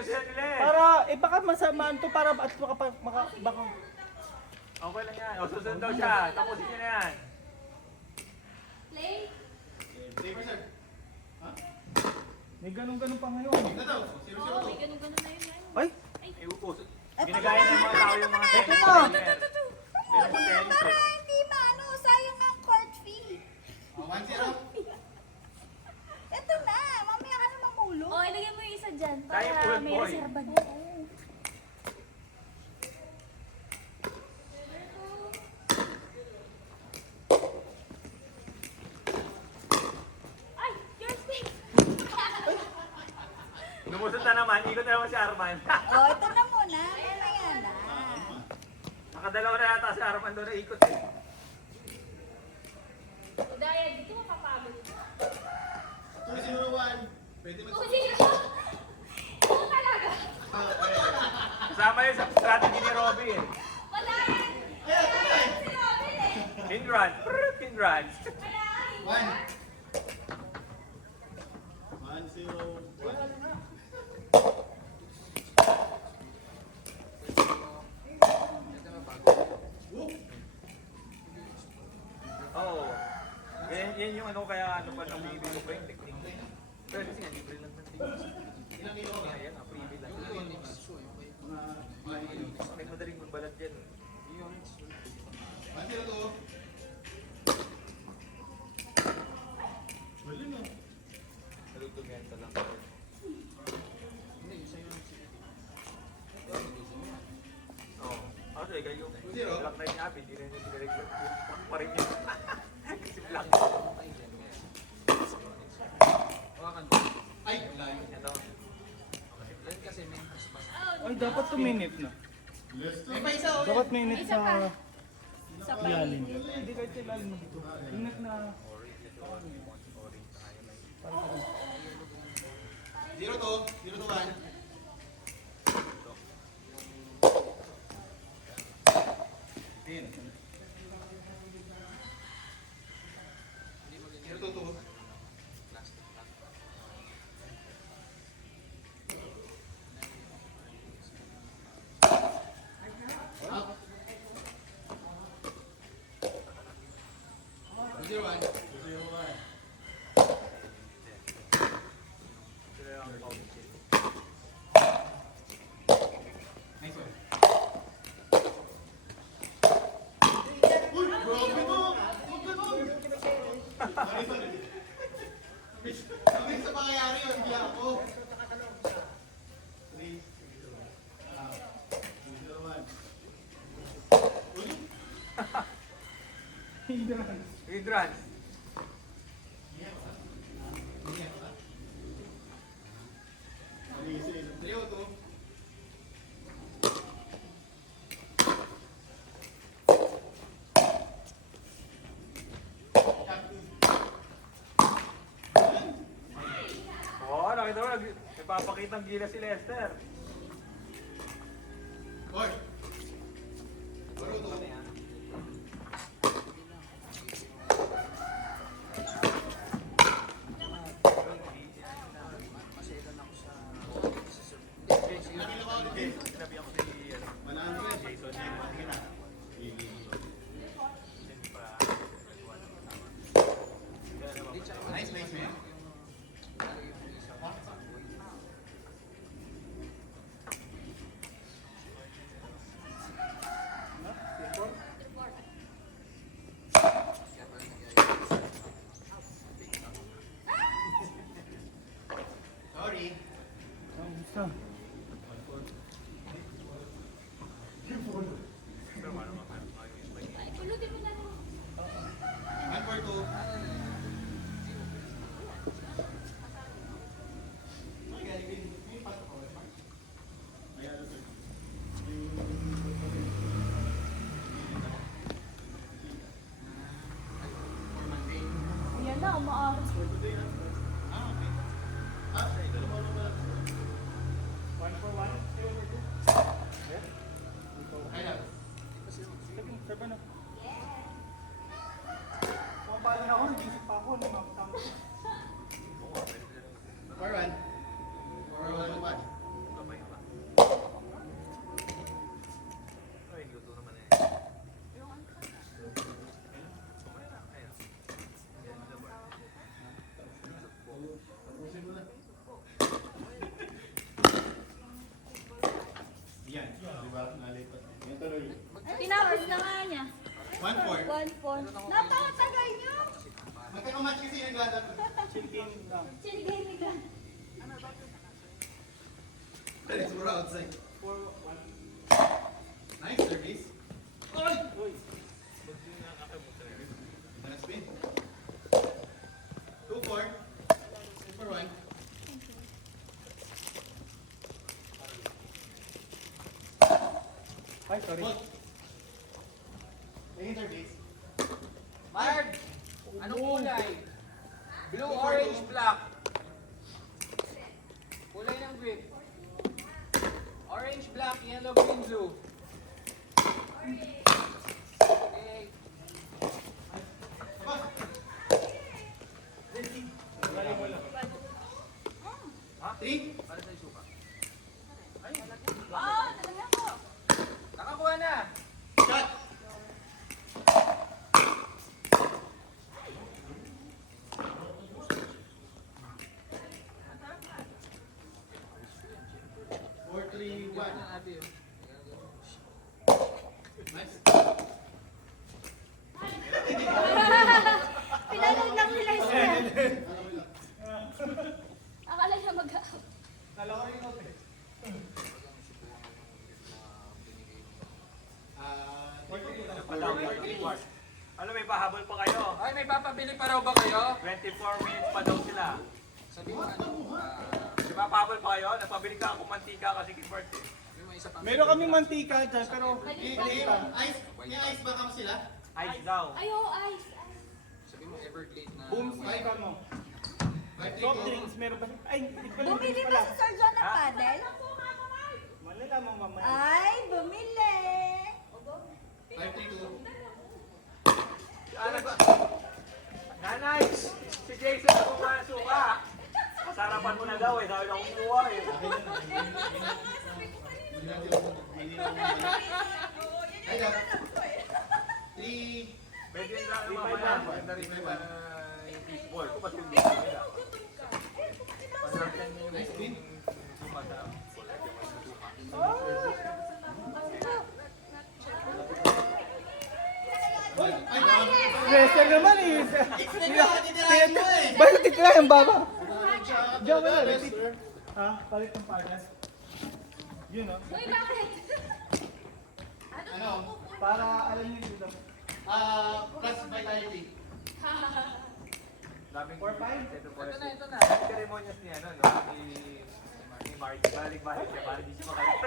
ko sila nila eh. Para, baka masamaan to para at baka. Okay lang yan. O, susunod daw siya. Tapusin niya na yan. Play? Play pa, sir. Ha? May ganun-ganun pa ngayon. Ito daw. Oo, may ganun-ganun na yun. Ay, Eh, upo. Ginagaya ng mga tao yung mga Ito tennis na. player. Pero sa tennis Para eh. hindi maano, sayang ang court fee. 1-0. Ito na, mamaya ka na mamulog. Oh, ilagay mo yung isa dyan Tayo, para full may boy. reserva din. Ay, your space! Lumusot na naman. Ikot na naman si Arman. Oh, ito na muna, mamaya na. Nakadalawa na yata si Arman doon na ikot eh. Daya, dito mapapagod. 2-0-1. Pwede mag- Oh, sige! Oo talaga! Kasama yun sa strategy ni Robby eh. Wala yan! Wala yan si Robin eh! Hindran. Hindran. Wala yan! 1-0-1. Oo. Yan yung ano kaya ano pa nang bibili ko pa yung technique. Pero kasi nga libre lang ng technique. Ilang kilo ka? Ayan, freebie lang. Mga May madaling magbalat yan. 1-0-2. Wala na. Nalugtumento lang. Oo. Actually, kayo. 2-0. Black na yung happy, hindi na yung pinirigyan. Pa rin yun. Kasi black. Ay, layo. Ito. ay dapat 2 minute na. May pa isa, oh. Dapat minute Isa pa. sa Isa pa. ilalim. Hindi kahit sa ilalim mo dito. Minute na. 0-2. 0-1. Sabi sa pangyayari yun, hindi ako. 3, 2-0-1. Hindran. Oo, nakita mo, nagpapakita ng gila si Lester. Hoy! Baro to. Sinabi ako si Manalo yan. Jason. Nice, nice, man. Sorry. Ang isa. Ay, pulutin mo na lang. 1-4-2. Yan na, umaaras. Sabi na. Pumapalo na ako, nag-isip pa ako. Nakakatama ko. 4-1. 4-1. Tinapos na nga niya. 1-4. 1-4. Napakatagal nyo. Magkakamatch kasi yung gada. Chicken lang. Sinigay ka. Let's go outside. 4-1. Nice service. Uy! Mana spin. 2-4. 2-4-1. Ay, sorry. Ball. Taking service. Mark! Anong kulay? Blue, orange, black. Kulay ng grip. Orange, black, yellow, green, blue. Okay. Three. Para sa suka. Oh, talaga po. Nakakuha na. Shot. Four, three, one. Ano nabi yun? Nice. Pinanood lang nila isa. Akala niya mag-out. Ano, may pahabol pa kayo? Ay, may papabili pa raw ba kayo? 24 minutes pa daw sila. Sabi mo ano? Di ba pahabol pa kayo? Nagpabili ka akong mantika kasi keyboard eh. Sabi mo isa pang... Meron kaming mantika dyan, pero... Ice. May ice ba kamo sila? Ice daw. Ay, oh, ice. Sabi mo Everglade na... Boom, white. mantika mo. Five, three, Soft two. drinks, meron ba? Ay, hindi pala. Bumili ba si Sir John ng Ha? paddle? Malalaman mamaya. Ay, bumili. Five, three, two. Ano ba? Nanay! Si Jason na kumain suka! Kasarapan mo na daw eh, dahil ako kumuha eh. Ay, go. Three. Pwede yung lang naman pala. Maganda rin naman yung baseball. Kung ba't yung baseball nila? Masarap yan yung Nice win. suka sa Ay, ay. Wrestler naman eh. Titirahin mo eh. Bakit titira yung baba? Diyan mo na, repeat. Ha? Palit ng parnas. Yun oh. Uy, bakit? Ano? Para alam niyo dito. Plus vitality. daming 4-5? Ito na, ito na. Daming ceremonies niya, ano, no? Ni Mark. Balik-balik niya, para di siya makalit.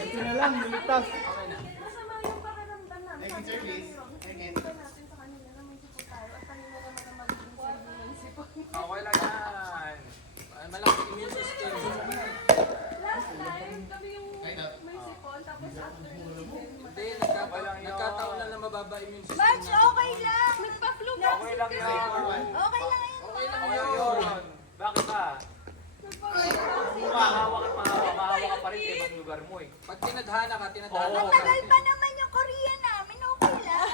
Ito na lang, lumitas. Okay na. Masama yung pakiramdam namin. Taking service. Again. Natin sa kanila na may sipot tayo at kanina naman ang magiging sarili ng sipot. Okay lang yan. Ay, malaking immune system. Last time, kami yung Kahit na. may sipon, tapos after Hindi, nagkataon na mababa immune system Batch, natin. okay lang. Nagpa-flu Okay lang yan. Okay lang yun. Okay lang Okay yun. yun. Bakit ba? Mahawa ka pa rin sa ibang lugar mo eh. Pag tinadhana ka, tinadhana Oo. ka. Matagal pa naman yung Korea namin. Okay lang.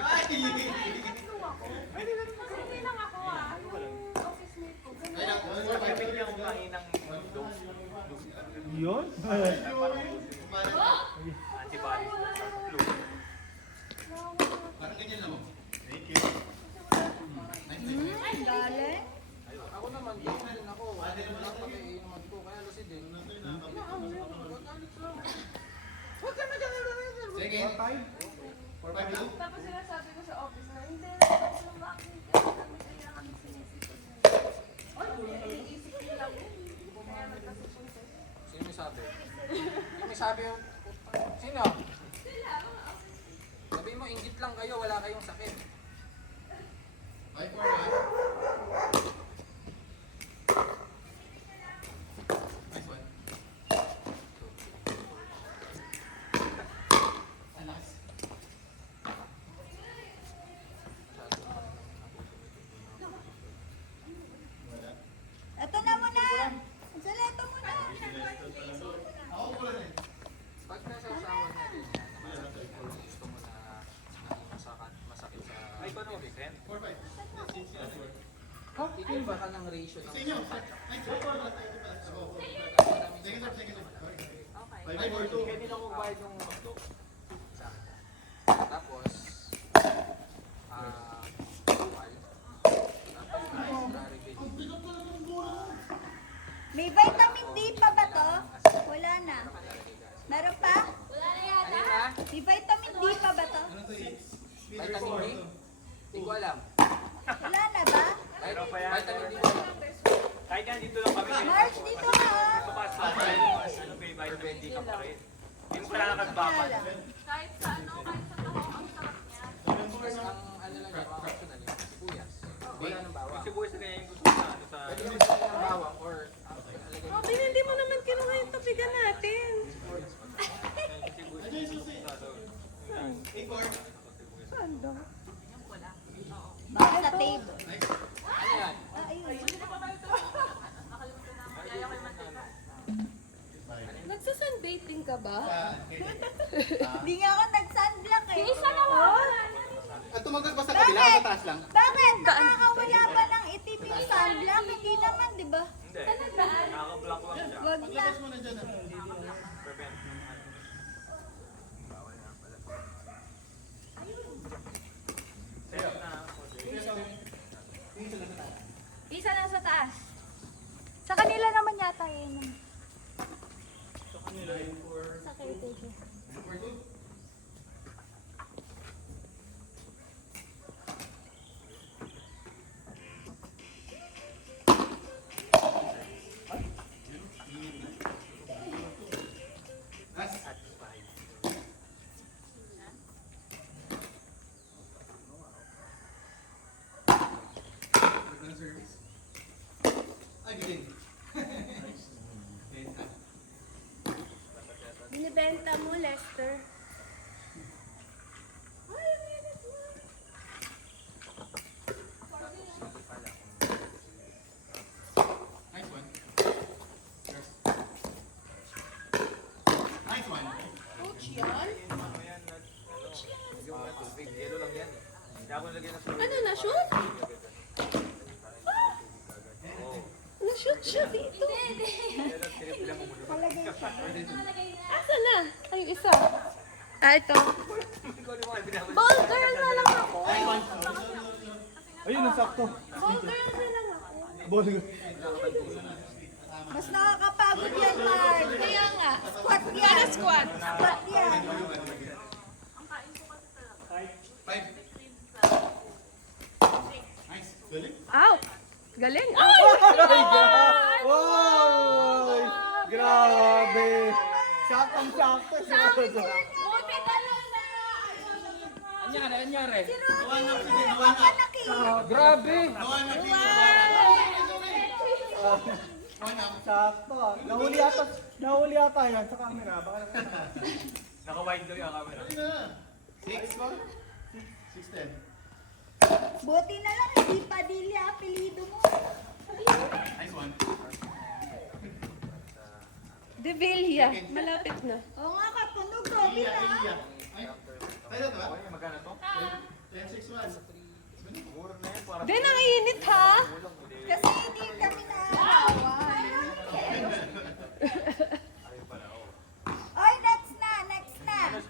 Ay! Hindi lang ako yung office mate ko. Ay, na. Pwede niya akong kahinang dose. Yun? Antibodies sa flu. Parang ganyan lang. Thank you. Nice. Ay, galing. Ako naman, gusto din ako. Ano naman ako naman ko, kaya lusid din. Second. 4-5? 4-5 Tapos sinasabi ko sa office na, hindi na kasi lumaking ka. Kami kaya kami sinisipon na. Ay, iniisip ko lang yun. Kaya nagkasipon sa Sino may sabi? Sino may sabi yung... Sino? sila. Sabi mo, inggit lang kayo, wala kayong sakit. 5-4-1. Nice one. Alas. Ito na muna. Saleto muna. Ako pula rin. Pag nasa usawa natin yan, naman gusto mo na masakit sa baka ng ratio ng Sige, sige. Okay. 5 or 2. Pwede na kung bayad yung hotdog. tapos May vitamin D pa ba to? Wala na. Meron pa? Wala na yata. ano na? May vitamin D pa ba to? Ano to eh? Vitamin D? Hindi ko alam. Wala na ba? Meron pa yan. Vitamin D. Kahit nga dito lang kami. March, dito ka. Tumaas pa tayo. Ano may vitamin D ka pa rin. Hindi mo kailangan nagbakan. Kahit sa ano, kahit sa taho, ang sarap niya. Mas ang ano lang yan, mga optional yung sibuyas. Wala nang bawang. Yung sibuyas na yung gusto na. Ano sa... Pwede naman sila ng bawang or alagay Robin, hindi mo naman kinuha yung tapigan natin. Ano yung susi? 8 or? Baka sa table. ano yan? Ah, ayun. Nagsasunbathing ka ba? Hindi nga ako nag-sunblock eh. Isa naman! At tumagal pa sa kabila, sa taas lang. Bakit? Nakakawala ba ng itim yung sunblock? Hindi naman, di ba? Hindi. Nakaka-block lang siya. Wag na. Paglabas mo na dyan. Prevent. Safe na. Isa na sa taas. Sa kanila naman yata yun. Sa caretaker. Ay, galing. Binibenta mo, Lester. Nice one. Nice one. Coach yan? Yelo lang yan. Kaya ako nilagyan ng Ano na, shoot? Na-shoot dito. Tinipila mo muna. Asa na? Ay, yung isa. Ah, ito. Ikaw yung mga binabas. Ball girl na lang ako. Ayun, nasakto. Ball girl na lang ako. Bolo. Mas nakakapagod yan, Mark. Kaya nga. Squat yan. Squat. Squat yan. 5. Nice. Galing. Ow! Galing. Ay! Wow! Grabe! Saktong-sakto. Buti ka lang na. Anyari? Nawanak, sige, nawanak. Grabe! Nawanak, sige. Nawanak. Sakto. Nahuli ata yan sa camera. Baka Naka-wide daw yung camera. Galing na. 6. 6'10". Buti na lang, hindi Padilla apelido mo. Nice one. De Villa. Malapit na. Oo nga, katunog, Robin Iya, ah. iya. Ay, tayo na to ba? Okay, magkano to? 10-6-1. Mura na yan. Para Di, nanginit ha? Kasi hindi kami naawa.